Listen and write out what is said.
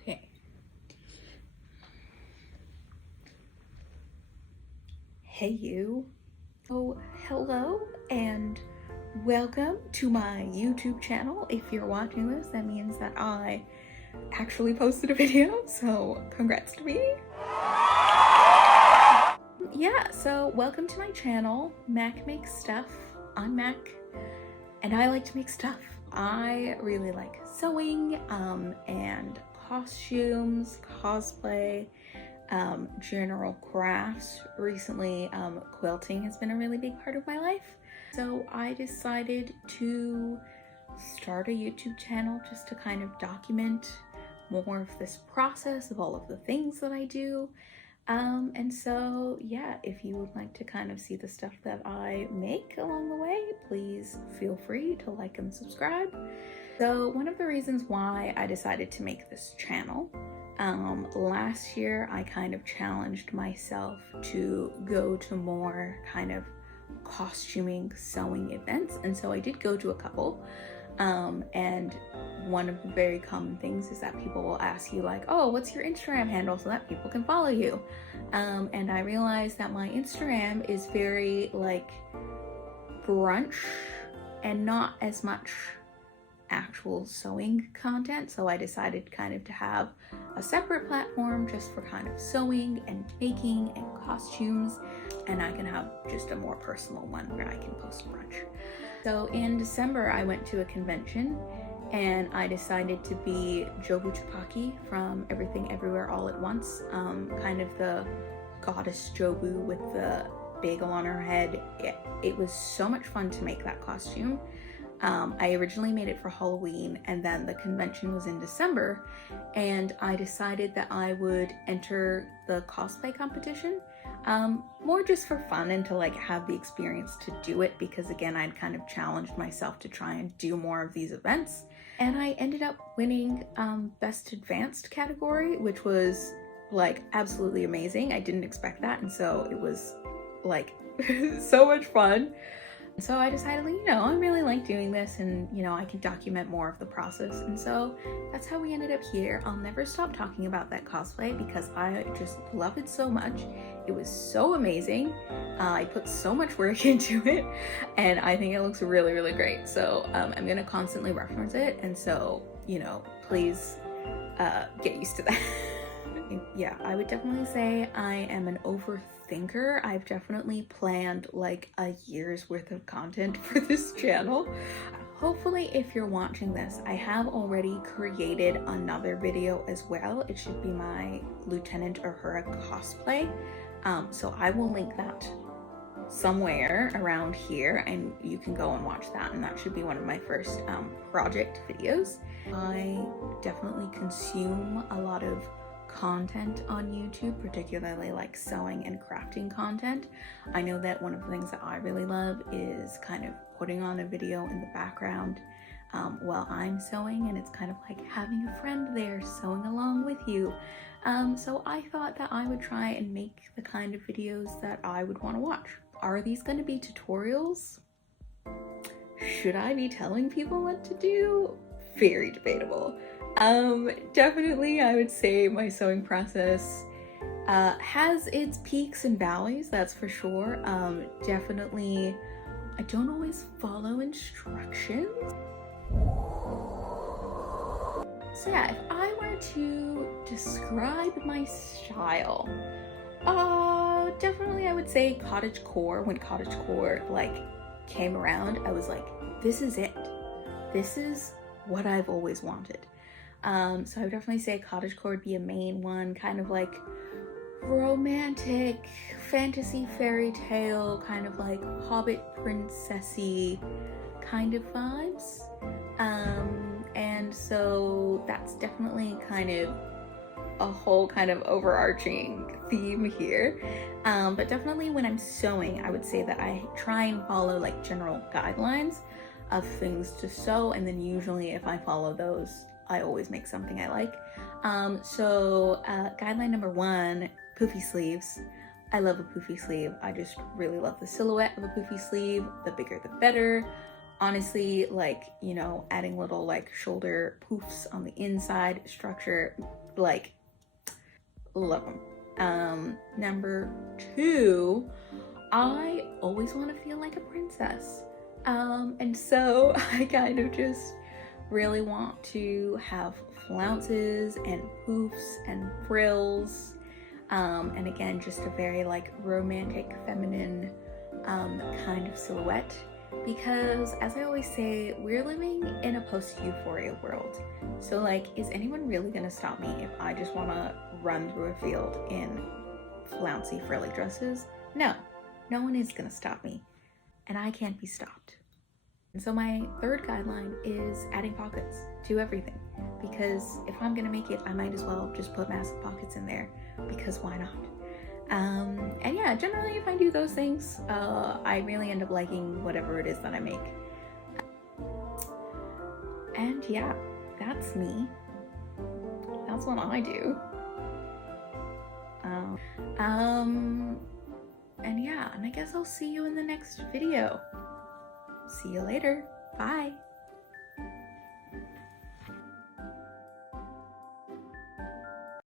Okay. Hey you. Oh, hello and welcome to my YouTube channel. If you're watching this, that means that I actually posted a video, so congrats to me. Yeah, so welcome to my channel, Mac Makes Stuff. I'm Mac, and I like to make stuff. I really like sewing and costumes, cosplay, general crafts. Recently, quilting has been a really big part of my life. So I decided to start a YouTube channel just to kind of document more of this process of all of the things that I do. And so yeah, if you would like to kind of see the stuff that I make along the way, please feel free to like and subscribe. So one of the reasons why I decided to make this channel, last year I kind of challenged myself to go to more kind of costuming sewing events, and so I did go to a couple. And one of the very common things is that people will ask you like, oh, what's your Instagram handle so that people can follow you? And I realized that my Instagram is very like brunch and not as much actual sewing content, so I decided kind of to have a separate platform just for kind of sewing and baking and costumes, and I can have just a more personal one where I can post brunch. So in December I went to a convention and I decided to be Jobu Tupaki from Everything Everywhere All at Once, kind of the goddess Jobu with the bagel on her head. It was so much fun to make that costume. I originally made it for Halloween, and then the convention was in December, and I decided that I would enter the cosplay competition, more just for fun and to like have the experience to do it, because again, I'd kind of challenged myself to try and do more of these events. And I ended up winning Best Advanced category, which was like absolutely amazing. I didn't expect that, and so it was like so much fun. So I decided, you know, I really like doing this, and you know, I can document more of the process, and so that's how we ended up here. I'll never stop talking about that cosplay because I just love it so much. It was so amazing. I put so much work into it, and I think it looks really, really great. So I'm gonna constantly reference it, and so, you know, please get used to that. Yeah, I would definitely say I am an overthinker. I've definitely planned like a year's worth of content for this channel. Hopefully, if you're watching this, I have already created another video as well. It should be my Lieutenant Uhura cosplay. So I will link that somewhere around here, and you can go and watch that, and that should be one of my first project videos. I definitely consume a lot of content on YouTube, particularly like sewing and crafting content. I know that one of the things that I really love is kind of putting on a video in the background while I'm sewing, and it's kind of like having a friend there sewing along with you. So I thought that I would try and make the kind of videos that I would want to watch. Are these going to be tutorials? Should I be telling people what to do? Very debatable. Definitely I would say my sewing process has its peaks and valleys, that's for sure. Definitely I don't always follow instructions. So yeah, if I were to describe my style, definitely I would say cottagecore. When cottagecore like came around, I was like, this is it. This is what I've always wanted. So I would definitely say cottagecore would be a main one, kind of like romantic fantasy fairy tale, kind of like Hobbit princessy kind of vibes. And so that's definitely kind of a whole kind of overarching theme here. But definitely when I'm sewing, I would say that I try and follow like general guidelines of things to sew, and then usually if I follow those, I always make something I like. So guideline number one, poofy sleeves. I love a poofy sleeve. I just really love the silhouette of a poofy sleeve. The bigger the better. Honestly, like, you know, adding little like shoulder poofs on the inside structure, like, love them. Number two, I always want to feel like a princess. And so I kind of just really want to have flounces and poofs and frills. And again, just a very like romantic, feminine kind of silhouette. Because as I always say, we're living in a post-euphoria world. So like, is anyone really gonna stop me if I just wanna run through a field in flouncy, frilly dresses? No, no one is gonna stop me. And I can't be stopped. And so my third guideline is adding pockets to everything. Because if I'm gonna make it, I might as well just put massive pockets in there, because why not? And yeah, generally if I do those things, I really end up liking whatever it is that I make. And yeah, that's me. That's what I do. And yeah, and I guess I'll see you in the next video. See you later. Bye.